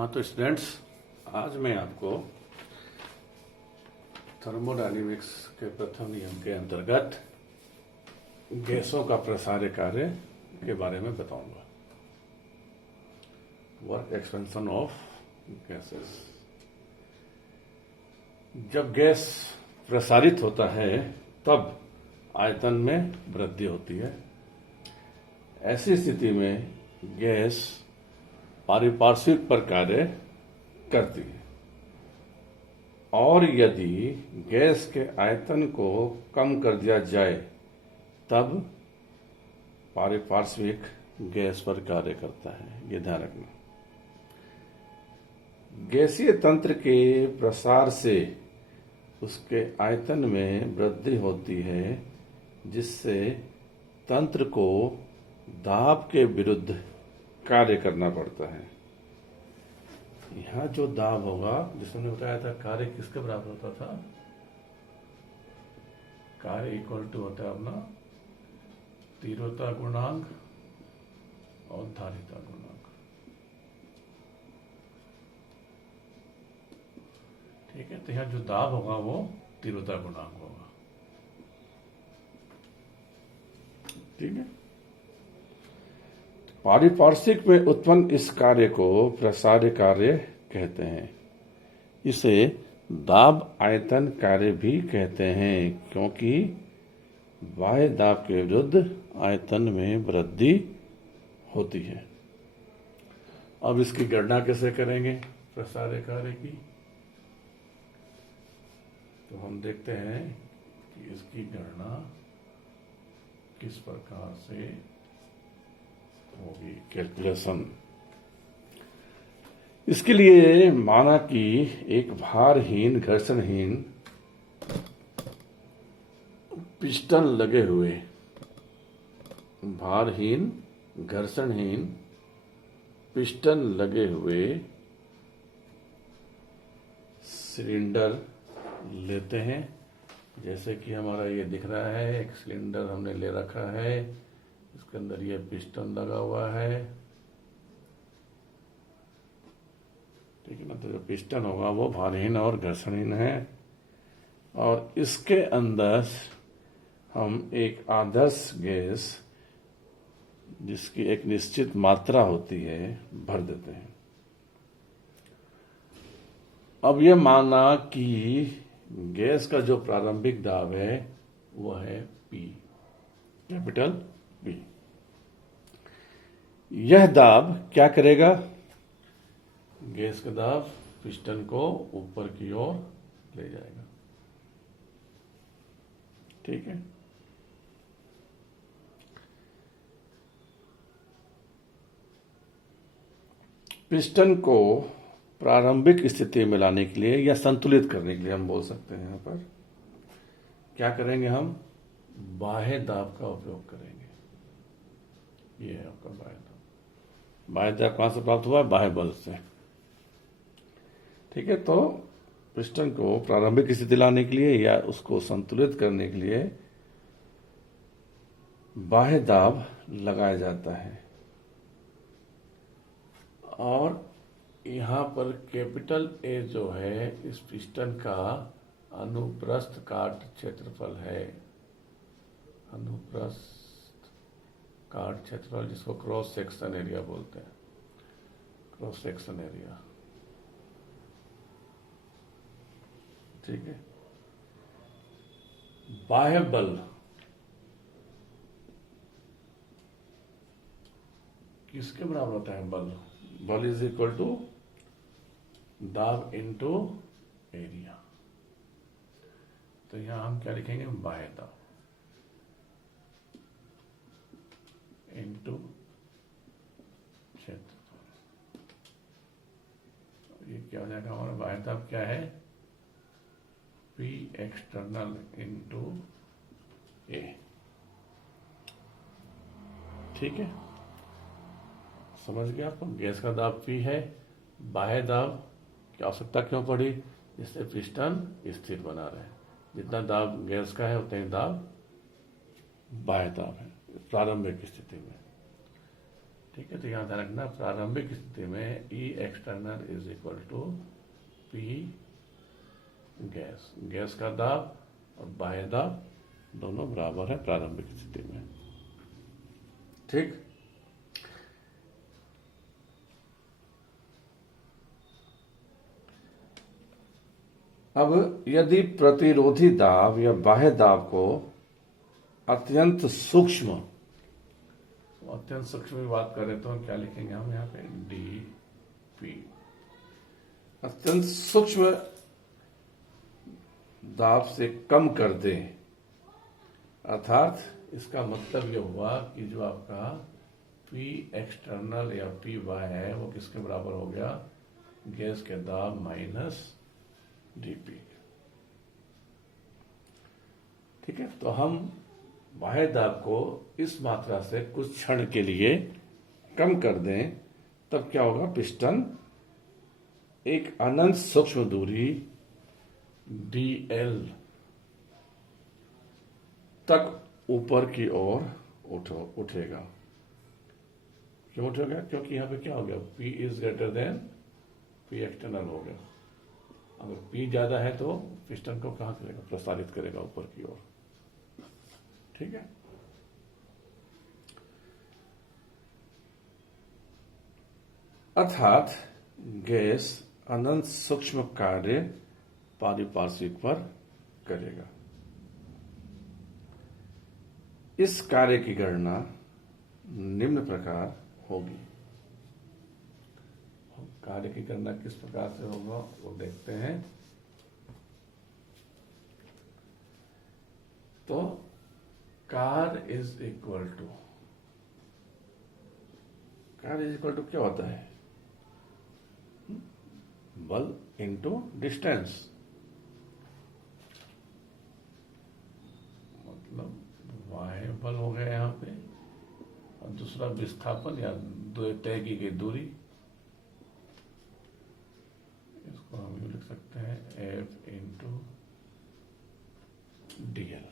हाँ तो स्टूडेंट्स, आज मैं आपको थर्मोडायनेमिक्स के प्रथम नियम के अंतर्गत गैसों का प्रसार्य कार्य के बारे में बताऊंगा। Work expansion of gases. जब गैस प्रसारित होता है तब आयतन में वृद्धि होती है। ऐसी स्थिति में गैस पारिपार्श्विक पर कार्य करती है और यदि गैस के आयतन को कम कर दिया जाए तब पारिपार्श्विक गैस पर कार्य करता है। ये ध्यान रखना। गैसीय तंत्र के प्रसार से उसके आयतन में वृद्धि होती है, जिससे तंत्र को दाब के विरुद्ध कार्य करना पड़ता है। यहां जो दाब होगा, जिसने बताया था कार्य किसके बराबर होता था, कार्य इक्वल टू होता है अपना तीव्रता गुणांक और धारिता गुणांक। ठीक है, तो यहां जो दाब होगा वो तीव्रता गुणांक होगा। ठीक है, पारिपार्श्विक में उत्पन्न इस कार्य को प्रसार्य कार्य कहते हैं। इसे दाब आयतन कार्य भी कहते हैं, क्योंकि बाह्य दाब के विरुद्ध आयतन में वृद्धि होती है। अब इसकी गणना कैसे करेंगे प्रसार्य कार्य की, तो हम देखते हैं कि इसकी गणना किस प्रकार से होगी। कैलकुलेशन। इसके लिए माना कि एक भारहीन घर्षणहीन पिस्टन लगे हुए, भारहीन घर्षणहीन पिस्टन लगे हुए सिलेंडर लेते हैं। जैसे कि हमारा ये दिख रहा है, एक सिलेंडर हमने ले रखा है, इसके अंदर ये पिस्टन लगा हुआ है। ठीक है ना, तो जो पिस्टन होगा वो भारहीन और घर्षणहीन है और इसके अंदर हम एक आदर्श गैस, जिसकी एक निश्चित मात्रा होती है, भर देते हैं। अब यह माना कि गैस का जो प्रारंभिक दाब है वो है P, कैपिटल P। यह दाब क्या करेगा, गैस का दाब पिस्टन को ऊपर की ओर ले जाएगा। ठीक है, पिस्टन को प्रारंभिक स्थिति में लाने के लिए या संतुलित करने के लिए हम बोल सकते हैं, यहां पर क्या करेंगे, हम बाह्य दाब का उपयोग करेंगे। ये है आपका बाह्य दाब। बाह्य दाब कहां से प्राप्त हुआ, बाह्य बल से। ठीक है, तो पिस्टन को प्रारंभिक स्थिति लाने के लिए या उसको संतुलित करने के लिए बाह्य दाब लगाया जाता है और यहां पर कैपिटल ए जो है इस पिस्टन का अनुप्रस्थ काट क्षेत्रफल है। अनुप्रस्थ काट क्षेत्रफल, जिसको क्रॉस सेक्शन एरिया बोलते हैं, क्रॉस सेक्शन एरिया। ठीक है, बाह्य बल किसके बराबर होता है, बल, बल इज इक्वल टू दाब इनटू एरिया। तो यहां हम क्या लिखेंगे, बाह्य दाब इनटू क्षेत्रफल। ये क्या हो जाएगा, हमारा बाह्य दाब क्या है, P एक्सटर्नल इनटू A। ठीक है, समझ गया आपको। गैस का दाब P है, बाह्य दाब की आवश्यकता क्यों पड़ी, जिससे पिस्टन स्थिर बना रहे। जितना दाब गैस का है उतना ही दाब बाह्य दाब है प्रारंभिक स्थिति में। ठीक है, तो यहाँ ध्यान रखना प्रारंभिक स्थिति में E external is equal to P gas, gas का दाब और बाह्य दाब दोनों बराबर है प्रारंभिक स्थिति में। ठीक, अब यदि प्रतिरोधी दाब या बाह्य दाब को अत्यंत सूक्ष्म की बात करें तो क्या लिखेंगे हम यहाँ पे डी पी, अत्यंत सूक्ष्म दाब से कम कर दें, अर्थात इसका मतलब यह हुआ कि जो आपका पी एक्सटर्नल या पी वाई है वो किसके बराबर हो गया, गैस के दाब माइनस डीपी। ठीक है, तो हम बाह्य दाब को इस मात्रा से कुछ क्षण के लिए कम कर दें, तब क्या होगा, पिस्टन एक अनंत सूक्ष्म दूरी dl तक ऊपर की ओर उठेगा। क्यों उठेगा, क्योंकि यहां पे क्या हो गया, P is greater than P external हो गया। अगर P ज्यादा है तो पिस्टन को कहां करेगा, प्रसारित करेगा ऊपर की ओर। ठीक है, अर्थात गैस अनंत सूक्ष्म कार्य पारिपार्श्विक पर करेगा। इस कार्य की गणना निम्न प्रकार होगी। कार्य की गणना किस प्रकार से होगा वो देखते हैं। तो कार इज इक्वल टू क्या होता है, बल इंटू डिस्टेंस, मतलब वाय बल हो गया यहाँ पे, और दूसरा विस्थापन या तय की गई दूरी, इसको हम यूं लिख सकते हैं F इंटू DL।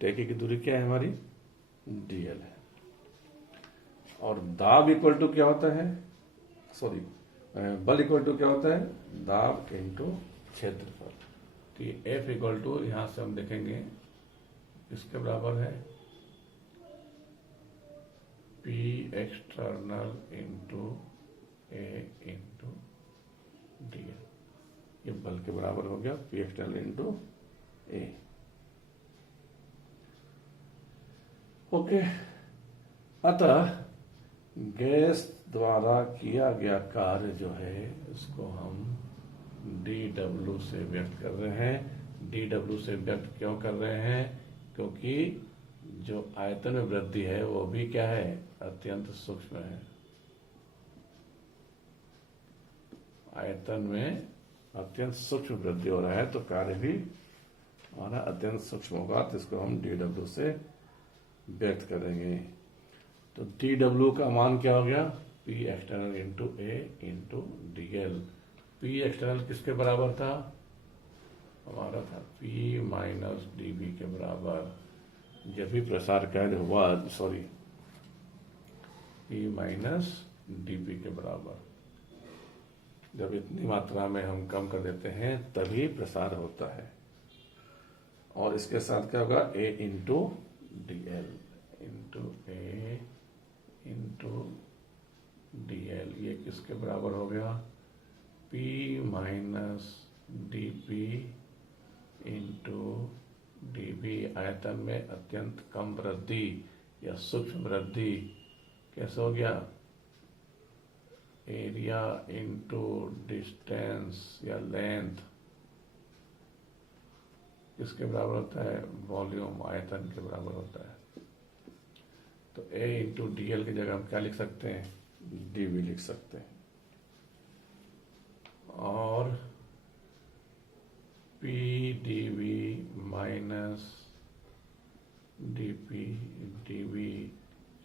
तय की दूरी क्या है हमारी, DL है। और दाब इक्वल टू क्या होता है, सॉरी बल इक्वल टू क्या होता है, दाब इंटू क्षेत्रफल। तो ये F इक्वल टू यहां से हम देखेंगे इसके बराबर है P external into A into DL। ये बल के बराबर हो गया P external into A। Okay, अतः गैस द्वारा किया गया कार्य जो है उसको हम dW से व्यक्त कर रहे हैं। dW से व्यक्त क्यों कर रहे हैं, क्योंकि जो आयतन में वृद्धि है वो भी क्या है, अत्यंत सूक्ष्म है। आयतन में अत्यंत सूक्ष्म वृद्धि हो रहा है तो कार्य भी हमारा अत्यंत सूक्ष्म होगा, तो इसको हम dW से व्यक्त करेंगे। तो dW का मान क्या हो गया, P external into A into DL। P external किसके बराबर था, हमारा था P माइनस DB के बराबर। जब भी प्रसार कार्य हुआ, सॉरी P माइनस DB के बराबर, जब इतनी मात्रा में हम कम कर देते हैं तभी प्रसार होता है। और इसके साथ क्या होगा, A into DL into A into DL। ये किसके बराबर हो गया, P minus DP into DB। आयतन में अत्यंत कम वृद्धि या सूक्ष्म वृद्धि कैसे हो गया, एरिया इंटू डिस्टेंस या लेंथ किसके बराबर होता है, वॉल्यूम, आयतन के बराबर होता है। तो A इंटू DL की जगह हम क्या लिख सकते हैं, DB लिख सकते हैं। और P DB minus DP DB,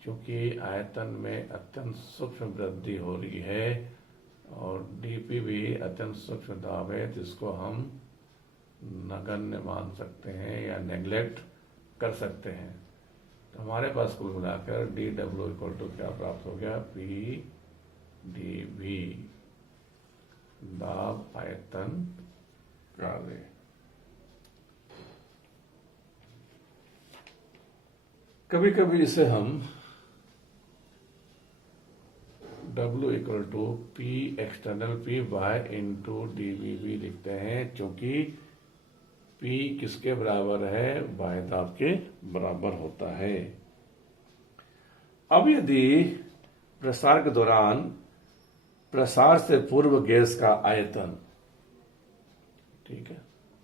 क्योंकि आयतन में अत्यंत सूक्ष्म वृद्धि हो रही है और DP भी अत्यंत सूक्ष्म दाब है, जिसको हम नगण्य मान सकते हैं या नेग्लेक्ट कर सकते हैं। तो हमारे पास कुल मिलाकर डी डब्ल्यू इक्वल टू क्या प्राप्त हो गया, पी डी वी, दाब, आयतन, कार्य। कभी कभी इसे हम W equal to P external P Y into D V भी लिखते हैं, क्योंकि P किसके बराबर है, वाई दाब के बराबर होता है। अब यदि प्रसार के दौरान प्रसार से पूर्व गैस का आयतन, ठीक है,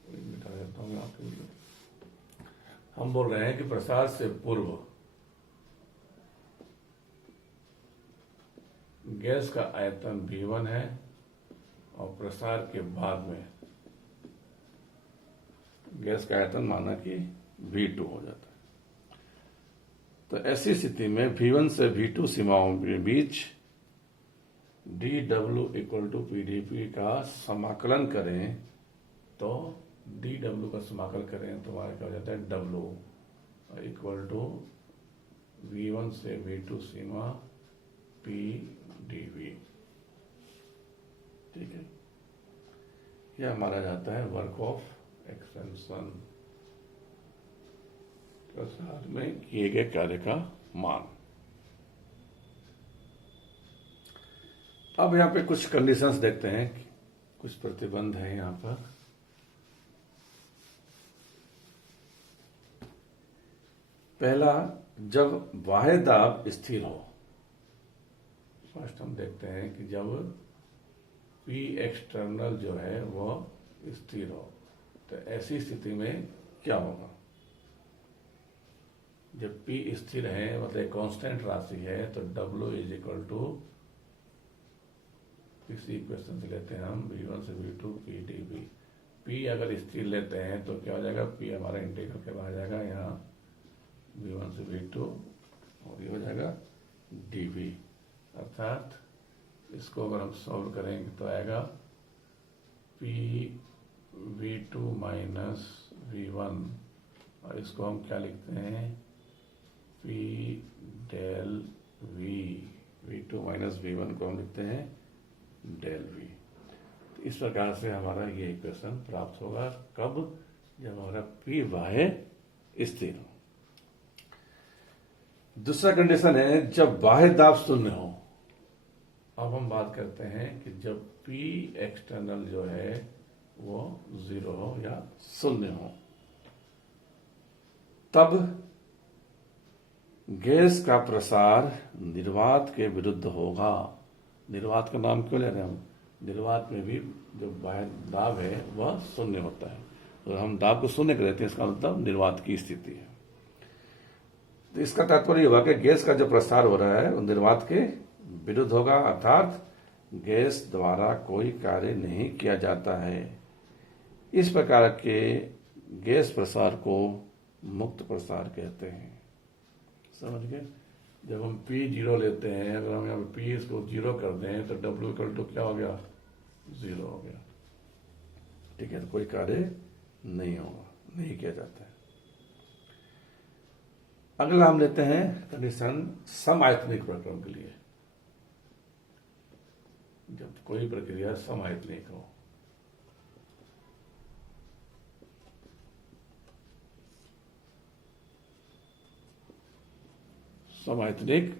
मिटा देता हूं आपके लिए, हम बोल रहे हैं कि प्रसार से पूर्व गैस का आयतन V1 है और प्रसार के बाद में गैस का आयतन माना कि V2 हो जाता है। तो ऐसी स्थिति में V1 से V2 सीमाओं के बीच dW इक्वल टू PdP का समाकलन करें, तो dW का समाकलन करें तो हमारा क्या हो जाता है, W इक्वल टू V1 से V2 सीमा PdV, ठीक है। यह हमारा जाता है वर्क ऑफ एक्सटेंशन, प्रसार में किए गए कार्य का मान। अब यहां पे कुछ कंडीशंस देखते हैं, कुछ प्रतिबंध है यहां पर। पहला, जब बाह्य दाब स्थिर हो। फर्स्ट हम देखते हैं कि जब P एक्सटर्नल जो है वह स्थिर हो, तो ऐसी स्थिति में क्या होगा। जब P स्थिर है मतलब कांस्टेंट राशि है, तो W इज इक्वल टू, इसी इक्वेशन से लेते हैं हम V1 से V2 PdV। P अगर स्थिर लेते हैं तो क्या हो जाएगा, P हमारा इंटीग्रल के बाहर जाएगा, यहाँ V1 से V2 और ये हो जाएगा dV। अर्थात इसको अगर हम सॉल्व करेंगे तो आएगा P V2 माइनस V1, और इसको हम क्या लिखते हैं, P del V, V2 minus V1 को हम लिखते हैं डेल V। तो इस प्रकार से हमारा ये इक्वेशन प्राप्त होगा। कब, जब हमारा P बाह्य स्थिर हो। दूसरा कंडीशन है जब बाह्य दाब शून्य हो। अब हम बात करते हैं कि जब P एक्सटर्नल जो है वो 0 हो या शून्य हो, तब गैस का प्रसार निर्वात के विरुद्ध होगा। निर्वात का नाम क्यों ले रहे हैं हम, निर्वात में भी जो बाह्य दाब है वह शून्य होता है, तो हम दाब को शून्य कर देते हैं, इसका मतलब निर्वात की स्थिति है। तो इसका तात्पर्य हुआ कि गैस का जो प्रसार हो रहा है वो निर्वात के विरुद्ध होगा, अर्थात गैस द्वारा कोई कार्य नहीं किया जाता है। इस प्रकार के गैस प्रसार को मुक्त प्रसार कहते हैं। समझ गए। जब हम P0 लेते हैं, अगर हम यहाँ पे P इसको 0 कर दें तो W इक्वल टू क्या हो गया, 0 हो गया, ठीक है। तो कोई कार्य नहीं होगा, नहीं किया जाता है। अगला हम लेते हैं कंडीशन समआयतनिक प्रक्रम के लिए। जब कोई प्रक्रिया समआयतनिक हो, समआयतनिक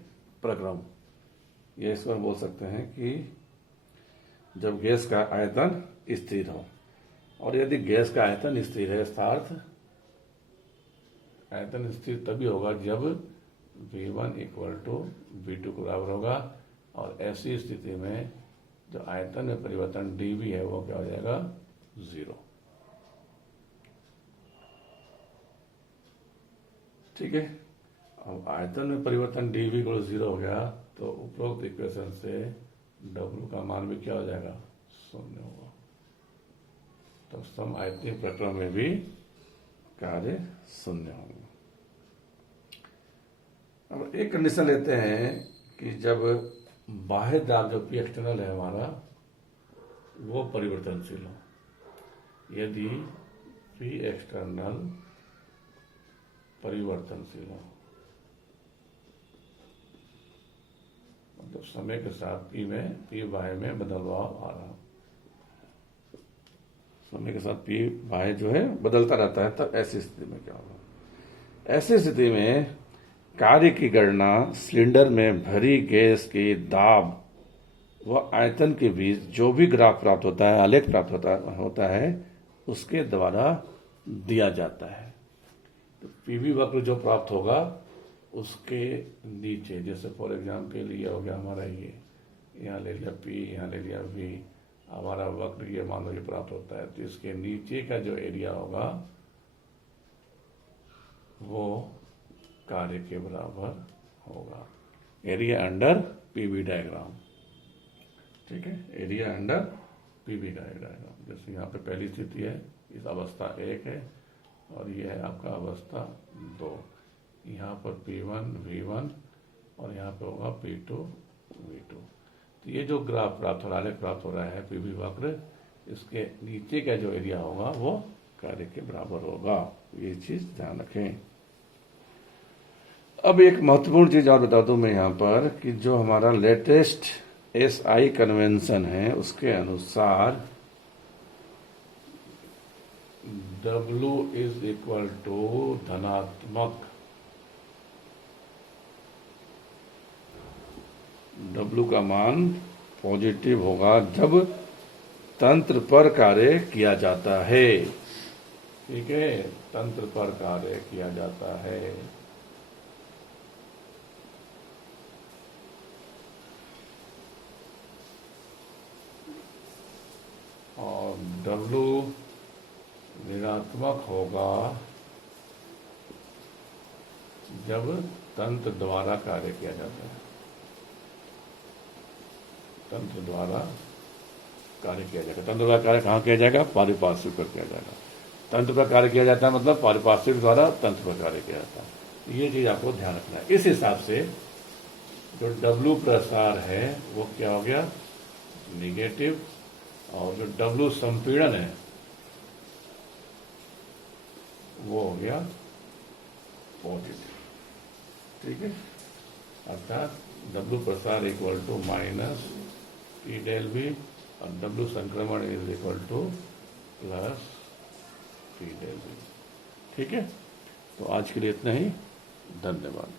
प्रक्रम, ये इसको बोल सकते हैं कि जब गैस का आयतन स्थिर हो, और यदि गैस का आयतन स्थिर है, अर्थात आयतन स्थिर तभी होगा जब V1 इक्वल टू V2 के बराबर होगा, और ऐसी स्थिति में जो आयतन में परिवर्तन dV है वो क्या हो जाएगा, 0, ठीक है। अब आयतन में परिवर्तन dV को 0 हो गया, तो उपरोक्त इक्वेशन से W का मान भी क्या हो जाएगा, 0 होगा। तो समआयतनिक प्रक्रम में भी कार्य 0 होगा। अब एक कंडीशन लेते हैं कि जब बाह्य दाब जो P एक्सटर्नल है हमारा वो परिवर्तनशील हो। यदि P एक्सटर्नल परिवर्तनशील हो, मतलब समय के साथ पी बाह्य में बदलाव आ रहा, समय के साथ पी बाह्य जो है बदलता रहता है, तब ऐसी स्थिति में क्या होगा? ऐसी स्थिति में कार्य की गणना सिलेंडर में भरी गैस के दाब व आयतन के बीच जो भी ग्राफ प्राप्त होता है, आलेख प्राप्त होता है, उसके द्वारा दिया जाता है। तो पीवी वक्र जो प्राप्त होगा उसके नीचे, जैसे फॉर एग्जाम्पल के लिए हो गया हमारा ये, यहाँ ले लिया पी, यहाँ ले लिया वी, हमारा वक्र ये मान लो ये प्राप्त होता है, तो इसके नीचे का जो एरिया होगा वो कार्य के बराबर होगा। एरिया अंडर पीवी डायग्राम, ठीक है, एरिया अंडर पीवी डायग्राम। जैसे यहाँ पे पहली स्थिति है, इस अवस्था 1 है और ये है आपका अवस्था 2। यहाँ पर P1 V1 और यहाँ पे होगा P2 V2। तो ये जो ग्राफ प्राप्त हो रहा है, प्राप्त हो रहा है पीवी वक्र, इसके नीचे का जो एरिया होगा वो कार्य के बराबर होगा। ये चीज ध्यान रखें। अब एक महत्वपूर्ण चीज और बता दूं मैं यहाँ पर कि जो हमारा लेटेस्ट SI कन्वेंशन है उसके अनुसार W इज इक्वल टू धनात्मक, W का मान पॉजिटिव होगा जब तंत्र पर कार्य किया जाता है, ठीक है, तंत्र पर कार्य किया जाता है। और W ऋणात्मक होगा जब तंत्र द्वारा कार्य किया जाता है, तंत्र द्वारा कार्य किया जाएगा। तंत्र द्वारा कार्य कहाँ किया जाएगा? पारिपार्श्विक पर किया जाएगा। तंत्र पर कार्य किया जाता है मतलब पारिपार्श्विक द्वारा तंत्र पर कार्य किया जाता है। ये चीज आपको ध्यान रखना है। इस हिसाब से जो W प्रसार है वो क्या हो गया? निगेटिव, और जो W संपीड़न है वो हो गया पॉजिटिव, ठीक है। अर्थात W प्रसार equal to minus P del V और W संक्रमण is equal to plus P del V, ठीक है। तो आज के लिए इतना ही, धन्यवाद।